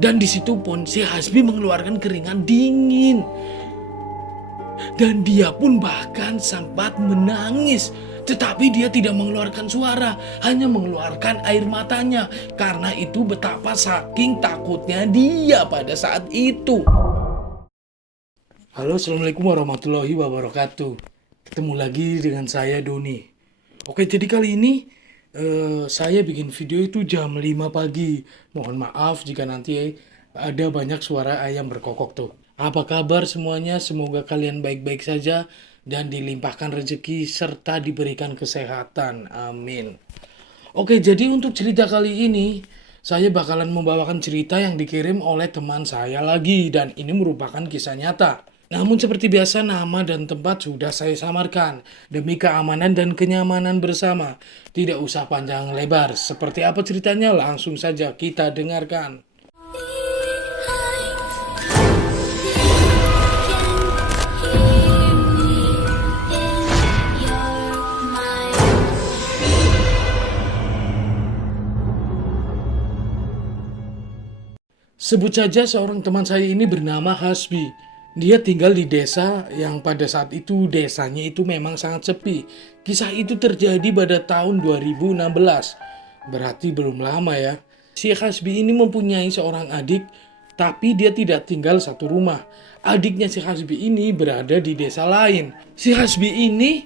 Dan di situ pun si Hasbi mengeluarkan keringat dingin. Dan dia pun bahkan sempat menangis. Tetapi dia tidak mengeluarkan suara, hanya mengeluarkan air matanya. Karena itu betapa saking takutnya dia pada saat itu. Halo, assalamualaikum warahmatullahi wabarakatuh. Ketemu lagi dengan saya Doni. Oke, jadi kali ini saya bikin video itu jam 5 pagi. Mohon maaf jika nanti ada banyak suara ayam berkokok tuh. Apa kabar semuanya? Semoga kalian baik-baik saja dan dilimpahkan rezeki serta diberikan kesehatan. Amin. Oke, jadi untuk cerita kali ini saya bakalan membawakan cerita yang dikirim oleh teman saya lagi dan ini merupakan kisah nyata. Namun seperti biasa nama dan tempat sudah saya samarkan demi keamanan dan kenyamanan bersama. Tidak usah panjang lebar. Seperti apa ceritanya langsung saja kita dengarkan. Sebut saja seorang teman saya ini bernama Hasbi. Dia tinggal di desa yang pada saat itu desanya itu memang sangat sepi. Kisah itu terjadi pada tahun 2016. Berarti belum lama ya. Si Hasbi ini mempunyai seorang adik, tapi dia tidak tinggal satu rumah. Adiknya si Hasbi ini berada di desa lain. Si Hasbi ini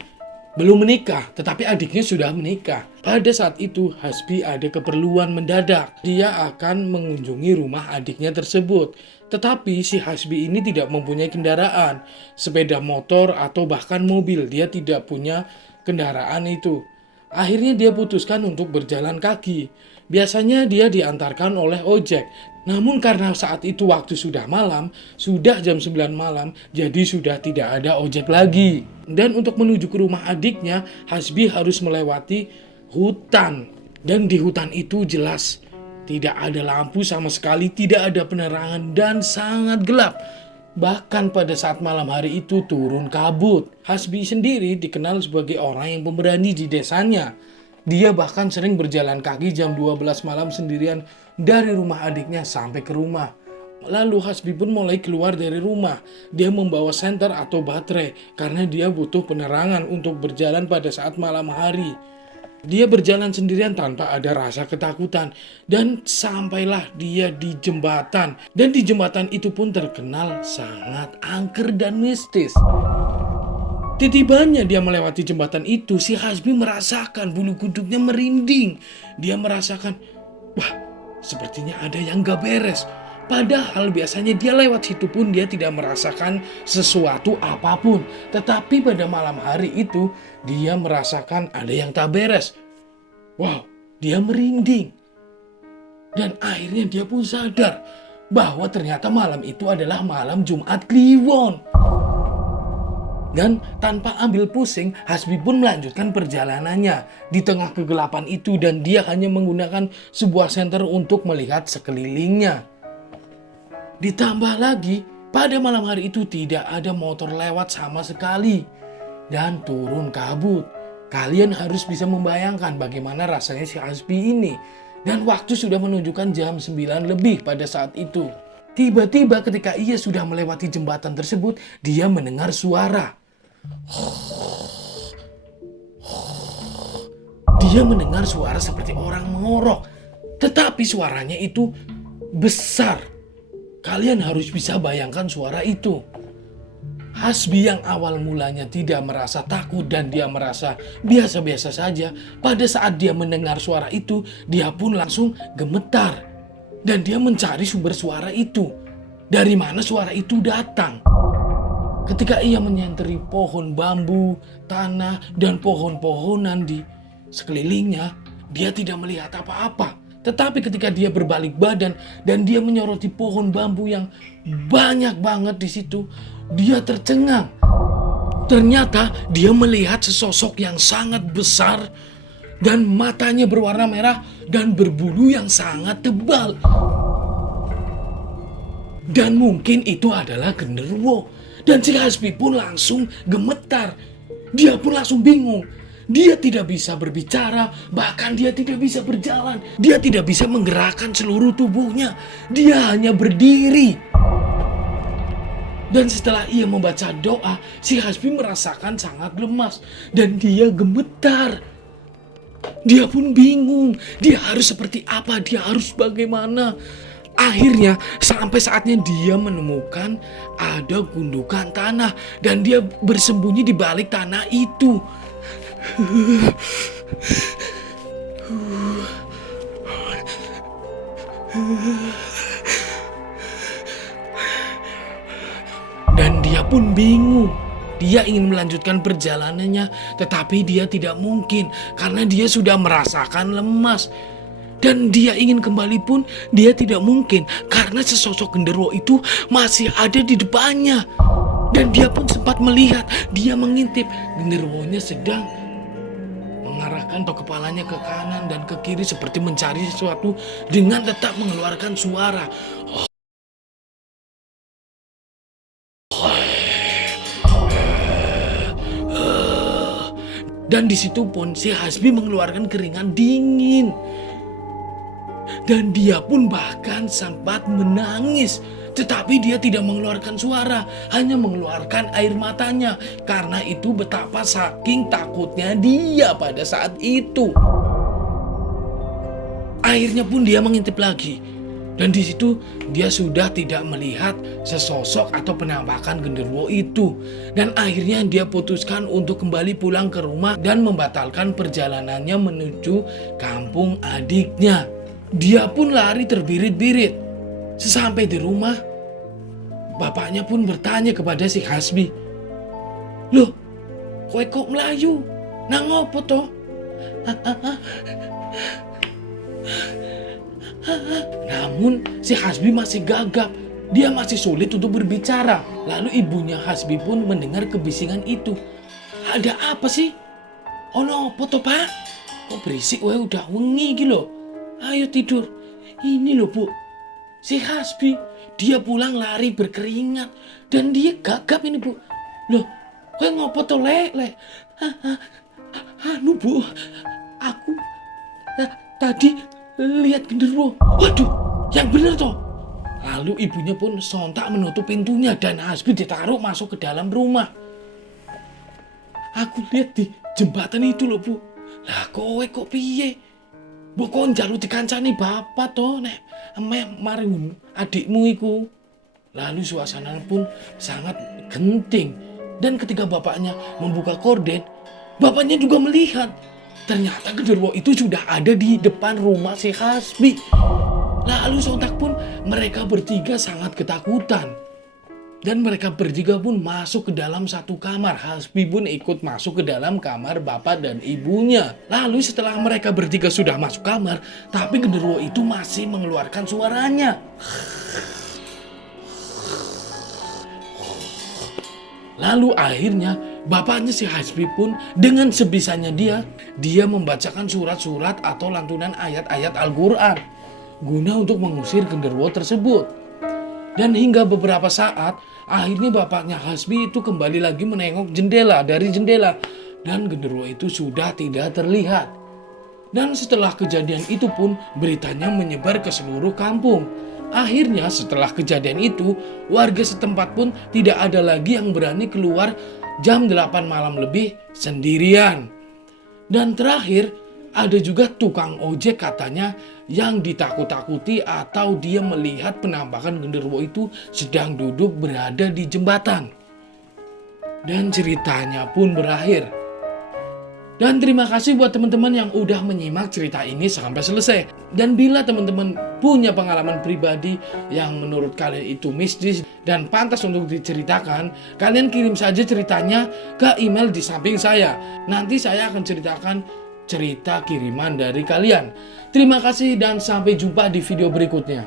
belum menikah, tetapi adiknya sudah menikah. Pada saat itu, Hasbi ada keperluan mendadak. Dia akan mengunjungi rumah adiknya tersebut. Tetapi si Hasbi ini tidak mempunyai kendaraan, sepeda motor atau bahkan mobil. Dia tidak punya kendaraan itu. Akhirnya dia putuskan untuk berjalan kaki. Biasanya dia diantarkan oleh ojek. Namun karena saat itu waktu sudah malam, sudah jam 9 malam, jadi sudah tidak ada ojek lagi. Dan untuk menuju ke rumah adiknya, Hasbi harus melewati hutan. Dan di hutan itu jelas tidak ada lampu sama sekali, tidak ada penerangan dan sangat gelap. Bahkan pada saat malam hari itu turun kabut. Hasbi sendiri dikenal sebagai orang yang pemberani di desanya. Dia bahkan sering berjalan kaki jam 12 malam sendirian dari rumah adiknya sampai ke rumah. Lalu Hasbi pun mulai keluar dari rumah. Dia membawa senter atau baterai karena dia butuh penerangan untuk berjalan pada saat malam hari. Dia berjalan sendirian tanpa ada rasa ketakutan dan sampailah dia di jembatan. Dan di jembatan itu pun terkenal sangat angker dan mistis. Titibanya dia melewati jembatan itu, si Hasbi merasakan bulu kuduknya merinding. Dia merasakan, wah, sepertinya ada yang gak beres. Padahal biasanya dia lewat situ pun dia tidak merasakan sesuatu apapun. Tetapi pada malam hari itu dia merasakan ada yang tak beres. Wow, dia merinding. Dan akhirnya dia pun sadar bahwa ternyata malam itu adalah malam Jumat Kliwon. Dan tanpa ambil pusing, Hasbi pun melanjutkan perjalanannya di tengah kegelapan itu dan dia hanya menggunakan sebuah senter untuk melihat sekelilingnya. Ditambah lagi, pada malam hari itu tidak ada motor lewat sama sekali. Dan turun kabut. Kalian harus bisa membayangkan bagaimana rasanya si Hasbi ini. Dan waktu sudah menunjukkan jam 9 lebih pada saat itu. Tiba-tiba ketika ia sudah melewati jembatan tersebut, dia mendengar suara. Dia mendengar suara seperti orang mengorok. Tetapi suaranya itu besar. Kalian harus bisa bayangkan suara itu. Hasbi yang awal mulanya tidak merasa takut dan dia merasa biasa-biasa saja. Pada saat dia mendengar suara itu, dia pun langsung gemetar. Dan dia mencari sumber suara itu. Dari mana suara itu datang? Ketika ia menyenteri pohon bambu, tanah, dan pohon-pohonan di sekelilingnya, dia tidak melihat apa-apa. Tetapi ketika dia berbalik badan dan dia menyoroti pohon bambu yang banyak banget di situ, dia tercengang. Ternyata dia melihat sesosok yang sangat besar dan matanya berwarna merah dan berbulu yang sangat tebal. Dan mungkin itu adalah genderuwo. Dan si Hasbi pun langsung gemetar. Dia pun langsung bingung. Dia tidak bisa berbicara, bahkan dia tidak bisa berjalan. Dia tidak bisa menggerakkan seluruh tubuhnya. Dia hanya berdiri. Dan setelah ia membaca doa, si Hasbi merasakan sangat lemas dan dia gemetar. Dia pun bingung, dia harus seperti apa, dia harus bagaimana. Akhirnya sampai saatnya dia menemukan ada gundukan tanah dan dia bersembunyi di balik tanah itu. Dan dia pun bingung. Dia ingin melanjutkan perjalanannya, tetapi dia tidak mungkin karena dia sudah merasakan lemas. Dan dia ingin kembali pun dia tidak mungkin karena sesosok genderuwo itu masih ada di depannya. Dan dia pun sempat melihat, dia mengintip genderuwonya sedang mengarahkan kepalanya ke kanan dan ke kiri seperti mencari sesuatu dengan tetap mengeluarkan suara. Dan di situ pun si Hasbi mengeluarkan keringat dingin. Dan dia pun bahkan sempat menangis. Tetapi dia tidak mengeluarkan suara, hanya mengeluarkan air matanya. Karena itu betapa saking takutnya dia pada saat itu. Akhirnya pun dia mengintip lagi. Dan di situ dia sudah tidak melihat sesosok atau penampakan genderuwo itu. Dan akhirnya dia putuskan untuk kembali pulang ke rumah dan membatalkan perjalanannya menuju kampung adiknya. Dia pun lari terbirit-birit. Sesampai di rumah, bapaknya pun bertanya kepada si Hasbi, "Loh, kowe kok melayu? Nang opo toh?" Namun si Hasbi masih gagap. Dia masih sulit untuk berbicara. Lalu ibunya Hasbi pun mendengar kebisingan itu. "Ada apa sih? Ono apa toh, Pak? Kok berisik wae udah wengi iki lho. Ayo tidur." "Ini loh, Bu. Si Hasbi, dia pulang lari berkeringat dan dia gagap ini, Bu." "Loh, kowe ngopo to, Lek? Anu, Bu, aku tadi lihat genderuwo." "Waduh, yang bener toh?" Lalu ibunya pun sontak menutup pintunya dan Hasbi ditaruh masuk ke dalam rumah. "Aku lihat di jembatan itu loh, Bu." "Lah kowe kok piye? Mbok kon njaluk dikancani bapak to nek emeh mari adikmu iku." Lalu suasana pun sangat genting. Dan ketika bapaknya membuka korden, bapaknya juga melihat ternyata genderuwo itu sudah ada di depan rumah si Hasbi. Lalu sontak pun mereka bertiga sangat ketakutan. Dan mereka bertiga pun masuk ke dalam satu kamar. Hasbi pun ikut masuk ke dalam kamar bapak dan ibunya. Lalu setelah mereka bertiga sudah masuk kamar, tapi genderuwo itu masih mengeluarkan suaranya. Lalu akhirnya bapaknya si Hasbi pun dengan sebisanya dia membacakan surat-surat atau lantunan ayat-ayat Al-Quran guna untuk mengusir genderuwo tersebut. Dan hingga beberapa saat, akhirnya bapaknya Hasbi itu kembali lagi menengok dari jendela. Dan genderuwo itu sudah tidak terlihat. Dan setelah kejadian itu pun, beritanya menyebar ke seluruh kampung. Akhirnya setelah kejadian itu, warga setempat pun tidak ada lagi yang berani keluar jam 8 malam lebih sendirian. Dan terakhir, ada juga tukang ojek katanya yang ditakut-takuti atau dia melihat penampakan genderuwo itu sedang duduk berada di jembatan. Dan ceritanya pun berakhir. Dan terima kasih buat teman-teman yang udah menyimak cerita ini sampai selesai. Dan bila teman-teman punya pengalaman pribadi yang menurut kalian itu mistis dan pantas untuk diceritakan, kalian kirim saja ceritanya ke email di samping saya. Nanti saya akan ceritakan cerita kiriman dari kalian. Terima kasih dan sampai jumpa di video berikutnya.